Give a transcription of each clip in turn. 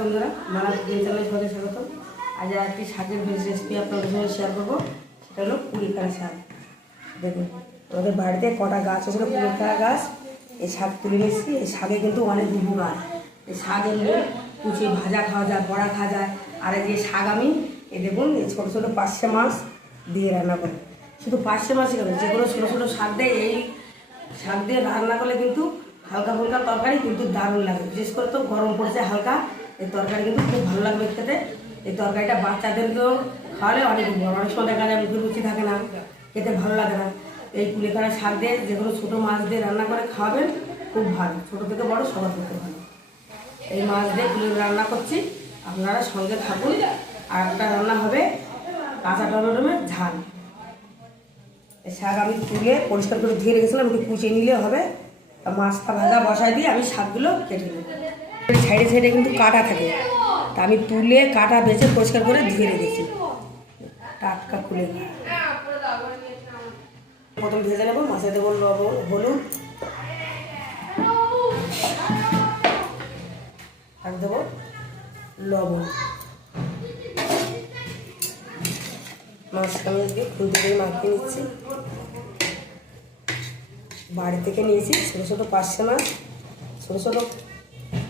বন্ধুরা মালা কুকিং চ্যানেলে সবাইকে স্বাগত আজ একটি শাকের ভেজ রেসিপি আপনাদের সঙ্গে শেয়ার করব, সেটা হলো কুড়িখানা শাক। দেখুন, আমাদের বাড়িতে কটা গাছ আছে কুড়িখানা গাছ? এই শাক তুলে নিচ্ছি এই শাকে কিন্তু অনেক উপকার। এই শাক এমনি কুচিয়ে ভাজা খাওয়া যায়, বড়া খাওয়া যায়। আর এই যে শাক আমি, এই দেখুন, এই ছোটো ছোটো পাঁচশো মাছ দিয়ে রান্না করি। শুধু পাঁচশো মাছই কেন? যে কোনো ছোটো ছোটো শাক দেয় এই শাক দিয়ে রান্না করলে কিন্তু হালকা ফুলকা তরকারি কিন্তু দারুণ লাগে। বিশেষ করে তো গরম পড়ছে হালকা এই তরকারি কিন্তু খুব ভালো লাগবে খেতে। এই তরকারিটা বাচ্চাদেরকেও খাওয়ালে অনেক অনেক সময় দেখা যায় মুখে রুচি থাকে না, খেতে ভালো লাগে না। এই কুলেখাড়া শাক দিয়ে যে কোনো ছোটো মাছ দিয়ে রান্না করে খাওয়াবেন, খুব ভালো। ছোটো থেকে বড়, সবার করতে ভালো। এই মাছ দিয়ে কুলে রান্না করছি। আপনারা সঙ্গে থাকুন। আর একটা রান্না হবে কাঁচা টমেটোমের ঝাল। শাক আমি তুলে পরিষ্কার করে ধুয়ে রেখেছিলাম, একটু কুচিয়ে নিলে হবে। মাছটা ভাজা বসায় দিয়ে আমি শাকগুলো কেটে নেব। সাইডে সাইডে কিন্তু কাটা থাকে। তা আমি তুলে কাটা বেছে পরিষ্কার করে ধুয়ে রেখেছি। টাটকা খুলে প্রথম ভেজে নেব মাছে দেবো লবণ হলুদ। আর দেবো লবণ। মাছটা আমি আজকে খুলতে করে মাখিয়ে নিচ্ছি। বাড়ি থেকে নিয়েছি ছোটো ছোটো পাঁচশো মাছ, ছোটো ছোটো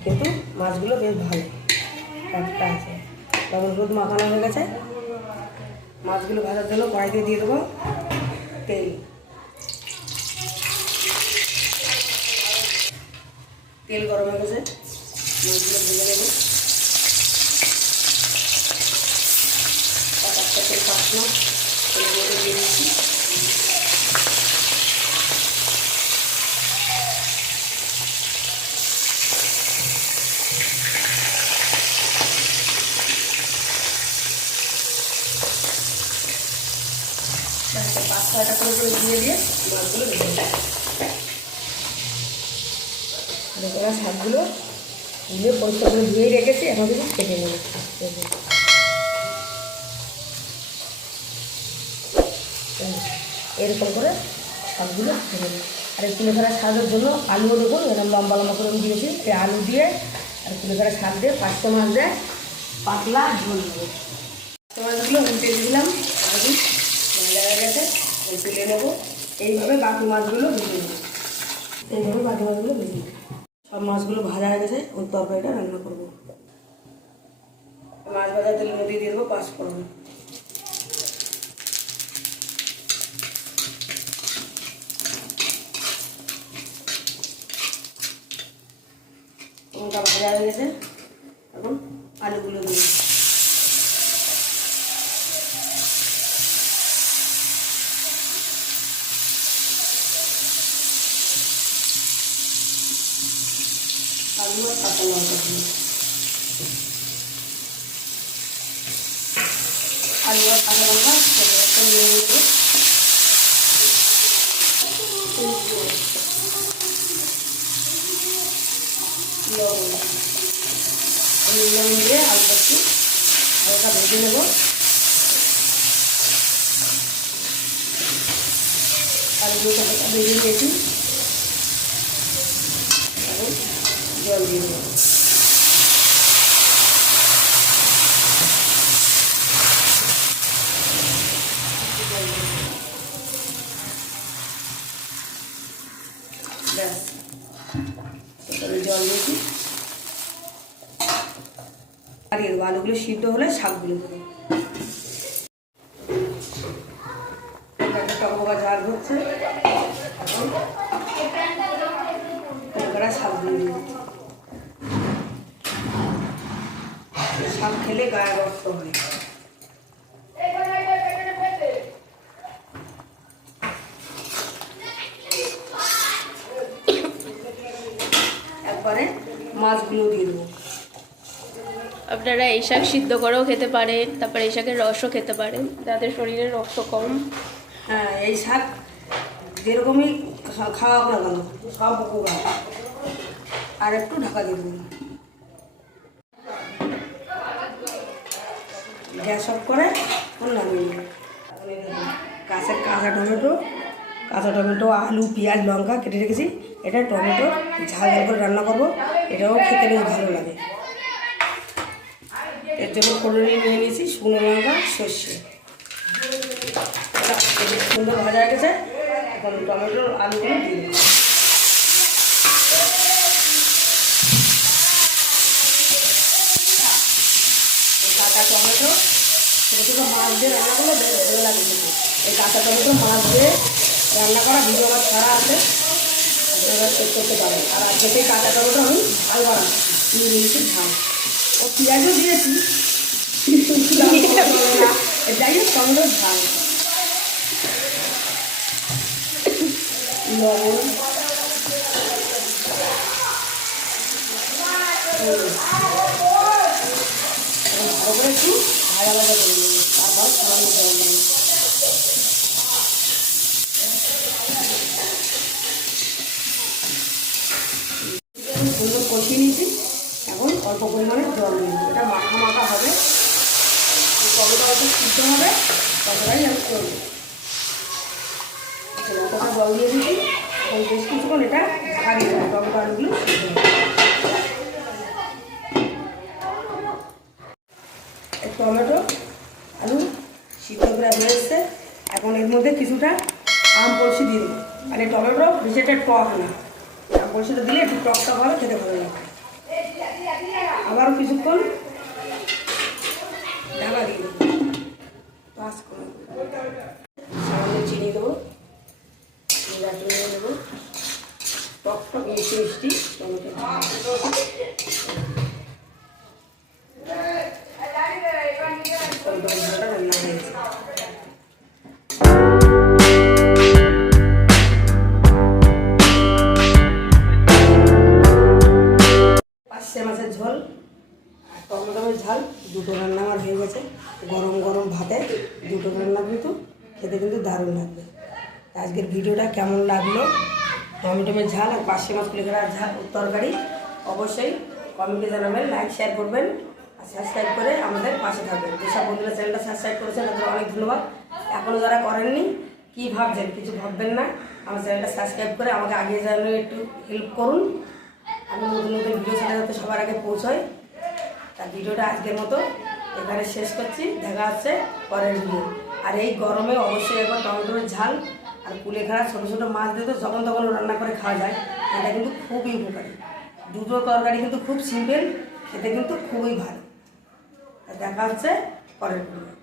কিন্তু মাছগুলো বেশ ভালো। টাটকা আছে। লবণ হলুদ মাখানো হয়ে গেছে। মাছগুলো ভাজার জন্য কড়াইতে দিয়ে দেবো তেল। তেল গরম হয়ে গেছে। মাছগুলো ভেজে নেব। পাঁচটা তেল তেল দিয়ে পাঁচ ছয়টা করে করে দিয়ে দিয়ে মাছগুলো ভেজে নেব শাকগুলো ধুয়ে পরিষ্কার করে ধুয়েই রেখেছি এখন কিন্তু কেটে নেব এরকম করে শাকগুলো ভেজে নেব আর এই কুলেখাড়া শাকের জন্য আলুও দেখুন এরকম লম্বা লম্বা করে দিয়েছি এই আলু দিয়ে আর কুলেখাড়া শাক দিয়ে পাঁচশো মাছ দিয়ে পাতলা ঝোল দেবো মাছগুলো উল্টে গেছে তুলে নেব। এইভাবে বাকি মাছগুলো ভেজে নেব। এইভাবে বাকি মাছগুলো ভেজে সব মাছগুলো ভাজা হয়ে গেছে ওই তরকারিটা রান্না করব। মাছ ভাজা তেলের মধ্যে দিয়ে দেবো, পাঁচ ফোড়ন। ভাজা হয়ে গেছে। এখন আলুগুলো দিয়ে আলু আর কাঁচা লঙ্কা দিয়ে আলু আর কাঁচা লঙ্কা একটা নিয়ে নেব লবণ লবণ দিয়ে হালকা একটু হালকা ভেজে নেব হালকা ভেজে নিয়েছি এখন জল দিয়ে দেবো ব্যাস এবারে জল দিয়েছি আর দেবো আলুগুলো সিদ্ধ হলে শাকগুলো দেবো। টকবকা ঝাল হচ্ছে। এবারে শাক দিয়ে দিই খেলে গায়ে রক্ত হয় একবারে মাছগুলো দিয়ে দেবো। আপনারা এই শাক সিদ্ধ করেও খেতে পারেন তারপরে এই শাকের রসও খেতে পারেন যাদের শরীরে রক্ত কম। হ্যাঁ এই শাক যেরকমই খাওয়া কেন সব উপকার। আর একটু ঢাকা দিয়ে দেবো। গ্যাস অফ করে দেখুন, কাঁচা কাঁচা টমেটো কাঁচা টমেটো আলু পেঁয়াজ লঙ্কা কেটে রেখেছি। এটা টমেটো ঝাল ঝাল করে রান্না করব। এটাও খেতে বেশ ভালো লাগে। এর জন্য ফোড়নে নিয়ে নিয়েছি শুকনো লঙ্কা সর্ষে। সুন্দর ভাজা গেছে। এখন টমেটো আলুগুলো দিয়ে এই কাঁচা টমেটো মাছ দিয়ে রান্না করলে বেশ ভালো লাগে এই কাঁচা টমেটো মাছ দিয়ে রান্না করা ভিডিও আমার ছাড়া আছে। করতে পারেন। আর আজকে কাঁচা টমেটো আমি ঝাল দিয়েছি ঝাল। ও পেঁয়াজও দিয়েছি। যাই হোক, টমেটো ঝাল। লবণ। ভালো একটু তারপর সামান্য জল দেবো সুন্দর কষিয়ে নিয়েছি। এখন অল্প পরিমাণে জল নেব এটা মাখা মাখা হবে টমেটো অল্প সিদ্ধ হবে ততটাই আমি করব। অতটা জল দিয়ে দিচ্ছি বেশ কিছুক্ষণ এটা দেবো টমেটো আলুগুলো সিদ্ধ হবে এই টমেটো, আলু, সিদ্ধ করে এসছে। এখন এর মধ্যে কিছুটা আম পড়শি দিয়ে দেবো। এই টমেটো বেশি একটা টক না। আম পড়শিটা দিলে একটু টক টক হবে খেতে ভালো লাগে। আবারও কিছুক্ষণ ঢাকা দিয়ে দেবো। পাস সামনে চিনি দেবো। দেবো। টক টক মিষ্টি মিষ্টি টমেটো। টমেটোর ঝাল, দুটো রান্না আমার হয়ে গেছে। গরম গরম ভাতে দুটো রান্না কিন্তু খেতে কিন্তু দারুণ লাগবে। আজকের ভিডিওটা কেমন লাগল? টমেটোমের ঝাল আর পাঁচশে মাছ কুলেখাড়ার ঝাল তরকারি অবশ্যই কমেন্টে জানাবেন, লাইক, শেয়ার করবেন আর সাবস্ক্রাইব করে আমাদের পাশে থাকবেন। যেসব বন্ধুরা চ্যানেলটা সাবস্ক্রাইব করেছেন, তাদের অনেক ধন্যবাদ। এখনও যারা করেননি, কী ভাবছেন? কিছু ভাববেন না। আমার চ্যানেলটা সাবস্ক্রাইব করে আমাকে আগে জানানো একটু হেল্প করুন। আমি নতুন নতুন ভিডিও ছাড়া যাতে সবার আগে পৌঁছয় তা ভিডিওটা আজকের মতো এখানে শেষ করছি। দেখা আছে পরের ভিডিও আর এই গরমে অবশ্যই একবার টমেটোর ঝাল আর কুলেখাড়া ছোটো ছোটো মাছ দিয়ে তো যখন তখন রান্না করে খাওয়া যায়, এটা কিন্তু খুবই উপকারী। দুটো তরকারি কিন্তু খুব সিম্পল খেতে কিন্তু খুবই ভালো। দেখা হচ্ছে পরের ভিডিও